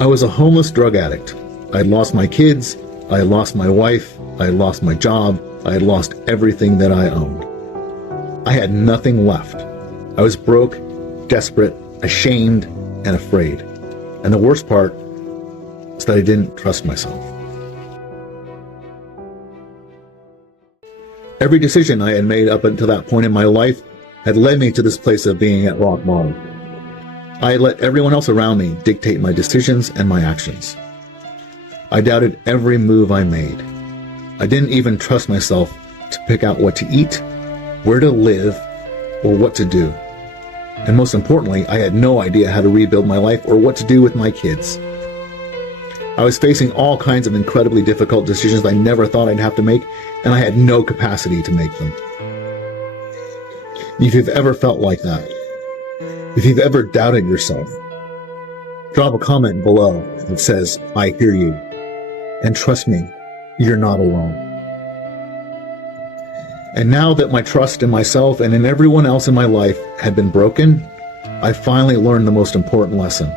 I was a homeless drug addict. I had lost my kids, I had lost my wife, I had lost my job, I had lost everything that I owned. I had nothing left. I was broke, desperate, ashamed, and afraid. And the worst part is that I didn't trust myself. Every decision I had made up until that point in my life had led me to this place of being at rock bottom. I had let everyone else around me dictate my decisions and my actions. I doubted every move I made. I didn't even trust myself to pick out what to eat, where to live, or what to do. And most importantly, I had no idea how to rebuild my life or what to do with my kids. I was facing all kinds of incredibly difficult decisions I never thought I'd have to make, and I had no capacity to make them. If you've ever felt like that, if you've ever doubted yourself, drop a comment below that says, "I hear you." And trust me, you're not alone. And now that my trust in myself and in everyone else in my life had been broken, I finally learned the most important lesson.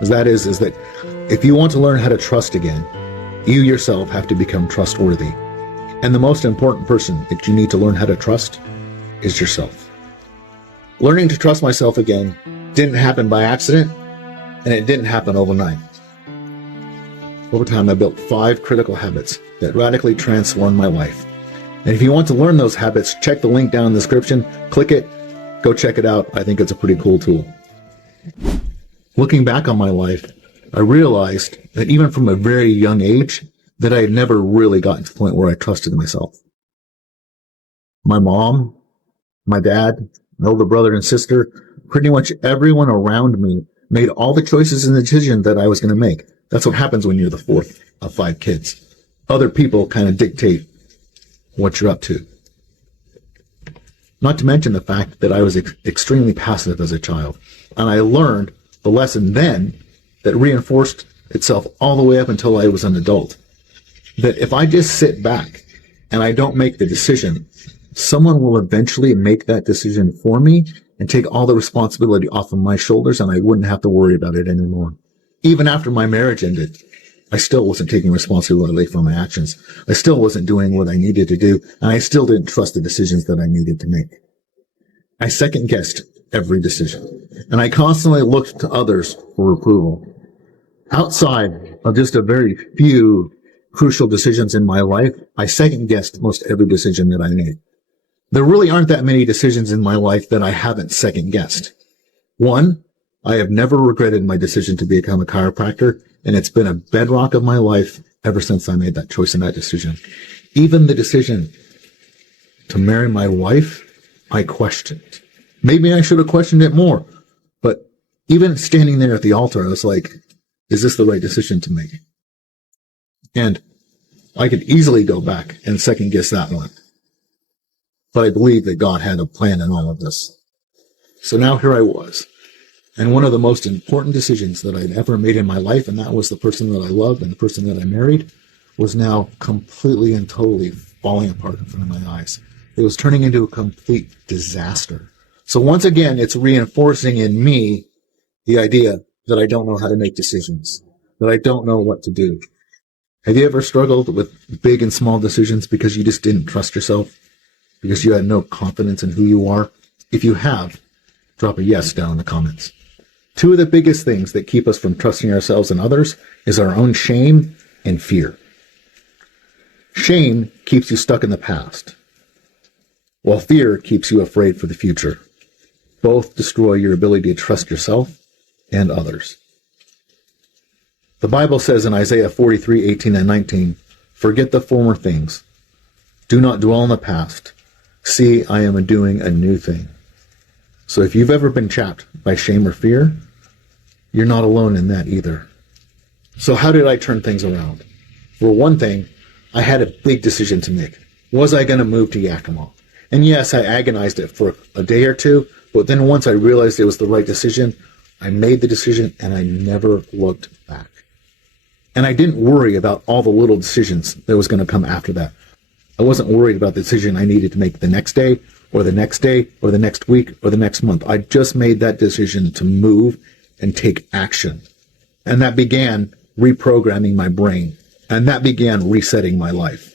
That is that if you want to learn how to trust again, you yourself have to become trustworthy. And the most important person that you need to learn how to trust is yourself. Learning to trust myself again didn't happen by accident, and it didn't happen overnight. Over time, I built 5 critical habits that radically transformed my life. And if you want to learn those habits, check the link down in the description, click it, go check it out. I think it's a pretty cool tool. Looking back on my life, I realized that even from a very young age, that I had never really gotten to the point where I trusted myself. My mom, my dad, my older brother and sister, pretty much everyone around me made all the choices and decisions that I was going to make. That's what happens when you're the 4th of 5 kids. Other people kind of dictate what you're up to. Not to mention the fact that I was extremely passive as a child. And I learned the lesson then that reinforced itself all the way up until I was an adult. That if I just sit back and I don't make the decision, someone will eventually make that decision for me and take all the responsibility off of my shoulders, and I wouldn't have to worry about it anymore. Even after my marriage ended, I still wasn't taking responsibility for my actions. I still wasn't doing what I needed to do, and I still didn't trust the decisions that I needed to make. I second-guessed every decision, and I constantly looked to others for approval. Outside of just a very few crucial decisions in my life, I second-guessed most every decision that I made. There really aren't that many decisions in my life that I haven't second-guessed. One, I have never regretted my decision to become a chiropractor, and it's been a bedrock of my life ever since I made that choice and that decision. Even the decision to marry my wife, I questioned. Maybe I should have questioned it more, but even standing there at the altar, I was like, is this the right decision to make? And I could easily go back and second guess that one. But I believe that God had a plan in all of this. So now here I was. And one of the most important decisions that I'd ever made in my life, and that was the person that I loved and the person that I married, was now completely and totally falling apart in front of my eyes. It was turning into a complete disaster. So once again, it's reinforcing in me the idea that I don't know how to make decisions, that I don't know what to do. Have you ever struggled with big and small decisions because you just didn't trust yourself? Because you had no confidence in who you are? If you have, drop a yes down in the comments. 2 of the biggest things that keep us from trusting ourselves and others is our own shame and fear. Shame keeps you stuck in the past, while fear keeps you afraid for the future. Both destroy your ability to trust yourself and others. The Bible says in Isaiah 43:18 and 19, "Forget the former things. Do not dwell on the past. See, I am doing a new thing." So if you've ever been trapped by shame or fear, you're not alone in that either. So how did I turn things around? For one thing, I had a big decision to make. Was I going to move to Yakima? And yes, I agonized it for a day or two, but then once I realized it was the right decision, I made the decision and I never looked back. And I didn't worry about all the little decisions that was going to come after that. I wasn't worried about the decision I needed to make the next day, or the next day, or the next week, or the next month. I just made that decision to move and take action. And that began reprogramming my brain. And that began resetting my life.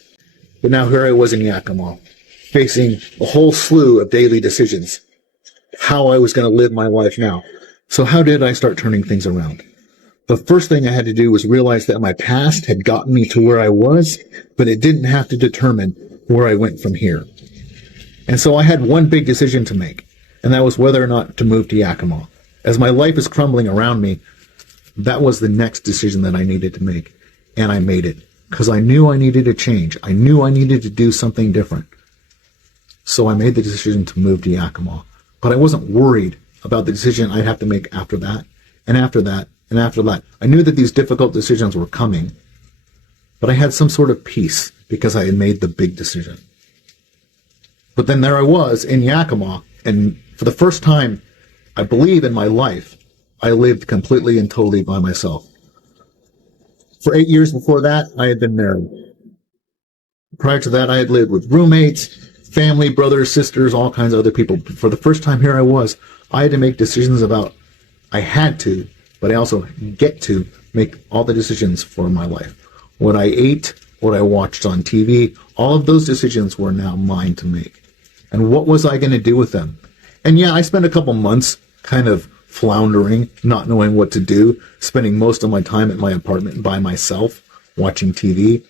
But now here I was in Yakima, facing a whole slew of daily decisions. How I was going to live my life now. So how did I start turning things around? The first thing I had to do was realize that my past had gotten me to where I was, but it didn't have to determine where I went from here. And so I had one big decision to make, and that was whether or not to move to Yakima. As my life is crumbling around me, that was the next decision that I needed to make, and I made it, because I knew I needed a change. I knew I needed to do something different. So I made the decision to move to Yakima, but I wasn't worried about the decision I'd have to make after that, and after that, and after that. I knew that these difficult decisions were coming, but I had some sort of peace because I had made the big decision. But then there I was in Yakima, and for the first time, I believe in my life, I lived completely and totally by myself. For 8 years before that, I had been married. Prior to that, I had lived with roommates, family, brothers, sisters, all kinds of other people. For the first time, here I had to make decisions about, I had to, but I also get to make all the decisions for my life. What I ate, what I watched on TV, all of those decisions were now mine to make. And what was I going to do with them? And yeah, I spent a couple months kind of floundering, not knowing what to do, spending most of my time at my apartment by myself, watching TV.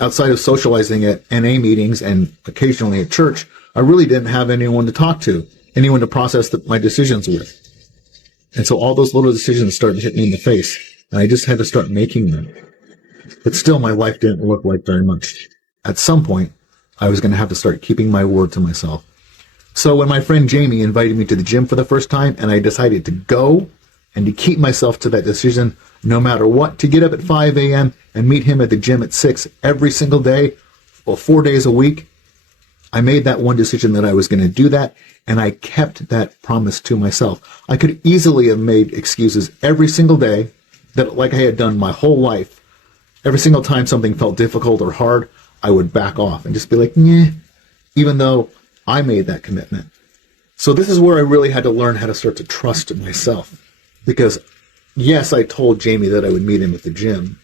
Outside of socializing at NA meetings and occasionally at church, I really didn't have anyone to talk to, anyone to process my decisions with. And so all those little decisions started to hit me in the face, and I just had to start making them. But still, my life didn't look like very much. At some point, I was going to have to start keeping my word to myself. So when my friend Jamie invited me to the gym for the first time, and I decided to go and to keep myself to that decision no matter what, to get up at 5 a.m. and meet him at the gym at 6 every single day, or 4 days a week, I made that one decision that I was going to do that, and I kept that promise to myself. I could easily have made excuses every single day, that like I had done my whole life. Every single time something felt difficult or hard, I would back off and just be like, nah, even though I made that commitment. So this is where I really had to learn how to start to trust myself. Because, yes, I told Jamie that I would meet him at the gym,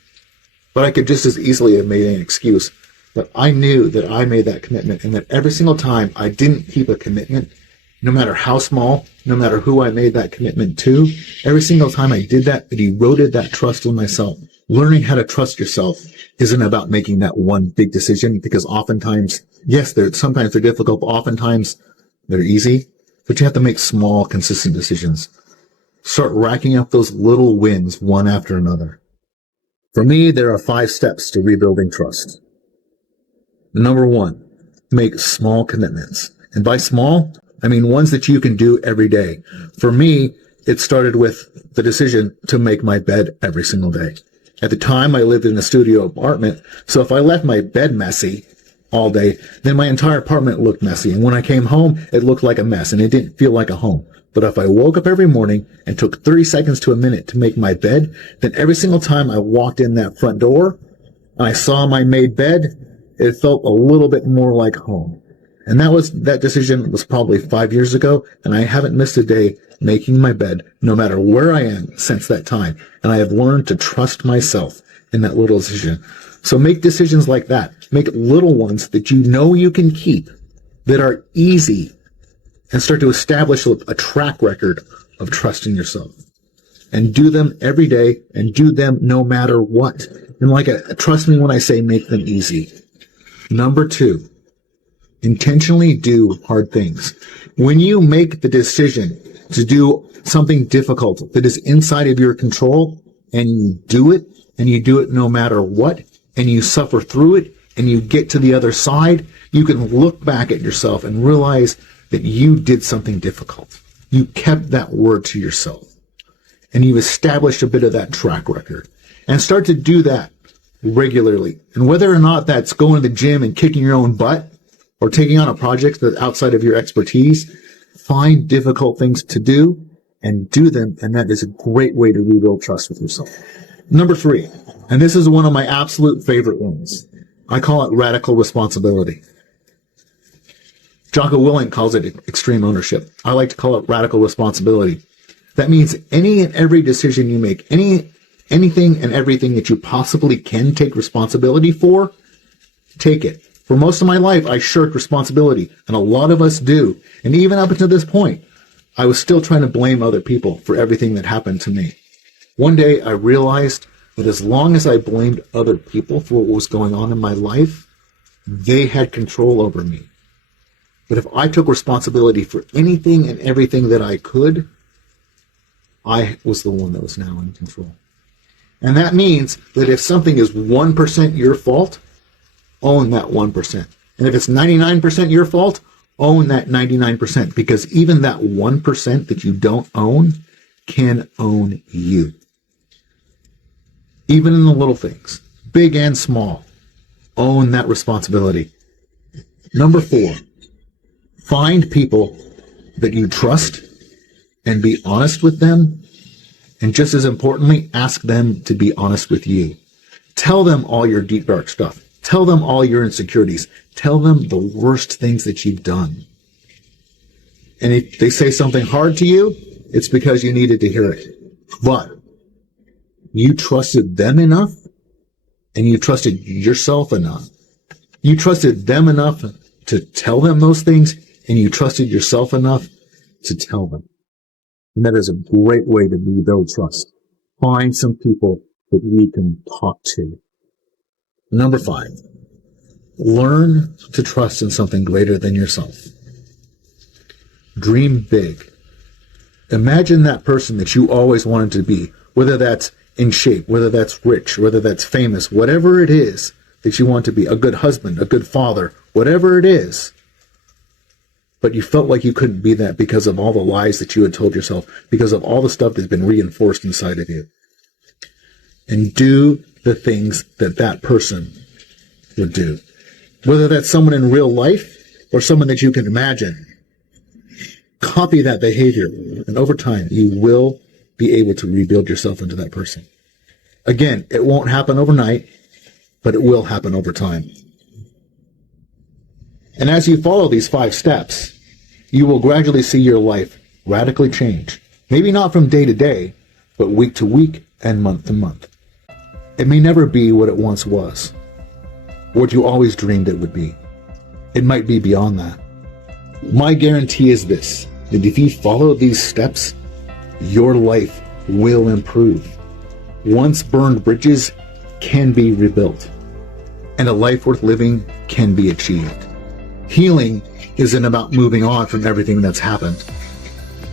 but I could just as easily have made an excuse. But I knew that I made that commitment, and that every single time I didn't keep a commitment, no matter how small, no matter who I made that commitment to, every single time I did that, it eroded that trust in myself. Learning how to trust yourself isn't about making that one big decision, because oftentimes, yes, sometimes they're difficult, but oftentimes they're easy. But you have to make small, consistent decisions. Start racking up those little wins one after another. For me, there are 5 steps to rebuilding trust. Number 1, make small commitments. And by small, I mean ones that you can do every day. For me, it started with the decision to make my bed every single day. At the time, I lived in a studio apartment, so if I left my bed messy all day, then my entire apartment looked messy. And when I came home, it looked like a mess, and it didn't feel like a home. But if I woke up every morning and took 30 seconds to a minute to make my bed, then every single time I walked in that front door, and I saw my made bed, it felt a little bit more like home. And that decision was probably 5 years ago, and I haven't missed a day making my bed, no matter where I am, since that time. And I have learned to trust myself in that little decision. So make decisions like that. Make little ones that you know you can keep, that are easy, and start to establish a track record of trusting yourself. And do them every day, and do them no matter what. And trust me when I say make them easy. Number 2, intentionally do hard things. When you make the decision to do something difficult that is inside of your control, and you do it no matter what, and you suffer through it, and you get to the other side, you can look back at yourself and realize that you did something difficult. You kept that word to yourself, and you've established a bit of that track record. And start to do that regularly. And whether or not that's going to the gym and kicking your own butt, or taking on a project that's outside of your expertise, find difficult things to do and do them, and that is a great way to rebuild trust with yourself. Number 3, and this is one of my absolute favorite ones. I call it radical responsibility. Jocko Willink calls it extreme ownership. I like to call it radical responsibility. That means any and every decision you make, any anything and everything that you possibly can take responsibility for, take it. For most of my life, I shirked responsibility, and a lot of us do. And even up until this point, I was still trying to blame other people for everything that happened to me. One day, I realized that as long as I blamed other people for what was going on in my life, they had control over me. But if I took responsibility for anything and everything that I could, I was the one that was now in control. And that means that if something is 1% your fault, own that 1%. And if it's 99% your fault, own that 99%, because even that 1% that you don't own can own you. Even in the little things, big and small, own that responsibility. Number 4, find people that you trust and be honest with them. And just as importantly, ask them to be honest with you. Tell them all your deep, dark stuff. Tell them all your insecurities. Tell them the worst things that you've done. And if they say something hard to you, it's because you needed to hear it. But you trusted them enough, and you trusted yourself enough. You trusted them enough to tell them those things, and you trusted yourself enough to tell them. And that is a great way to rebuild trust. Find some people that we can talk to. Number 5, learn to trust in something greater than yourself. Dream big. Imagine that person that you always wanted to be, whether that's in shape, whether that's rich, whether that's famous, whatever it is that you want to be, a good husband, a good father, whatever it is. But you felt like you couldn't be that because of all the lies that you had told yourself, because of all the stuff that's been reinforced inside of you. And do the things that that person would do. Whether that's someone in real life or someone that you can imagine. Copy that behavior, and over time, you will be able to rebuild yourself into that person. Again, it won't happen overnight, but it will happen over time. And as you follow these 5 steps, you will gradually see your life radically change. Maybe not from day to day, but week to week and month to month. It may never be what it once was, what you always dreamed it would be. It might be beyond that. My guarantee is this, that if you follow these steps, your life will improve. Once burned bridges can be rebuilt, and a life worth living can be achieved. Healing isn't about moving on from everything that's happened.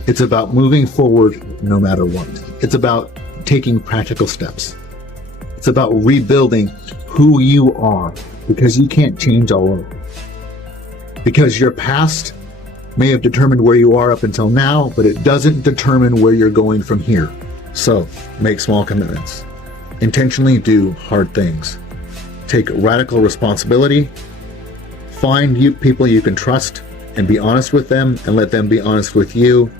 It's about moving forward no matter what. It's about taking practical steps. It's about rebuilding who you are, because you can't change all over. Because your past may have determined where you are up until now, but it doesn't determine where you're going from here. So, make small commitments. Intentionally do hard things. Take radical responsibility. Find people you can trust and be honest with them, and let them be honest with you.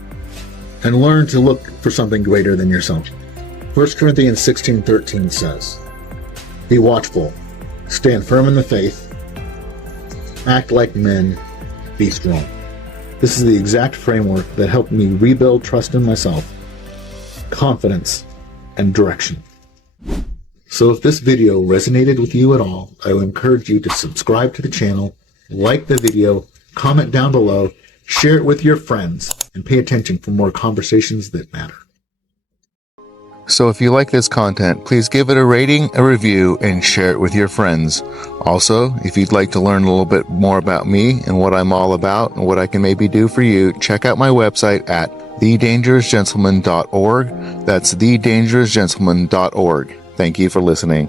And learn to look for something greater than yourself. 1 Corinthians 16:13 says, "Be watchful, stand firm in the faith, act like men, be strong." This is the exact framework that helped me rebuild trust in myself, confidence, and direction. So if this video resonated with you at all, I would encourage you to subscribe to the channel, like the video, comment down below, share it with your friends, and pay attention for more conversations that matter. So if you like this content, please give it a rating, a review, and share it with your friends. Also, if you'd like to learn a little bit more about me and what I'm all about and what I can maybe do for you, check out my website at thedangerousgentleman.org. That's thedangerousgentleman.org. Thank you for listening.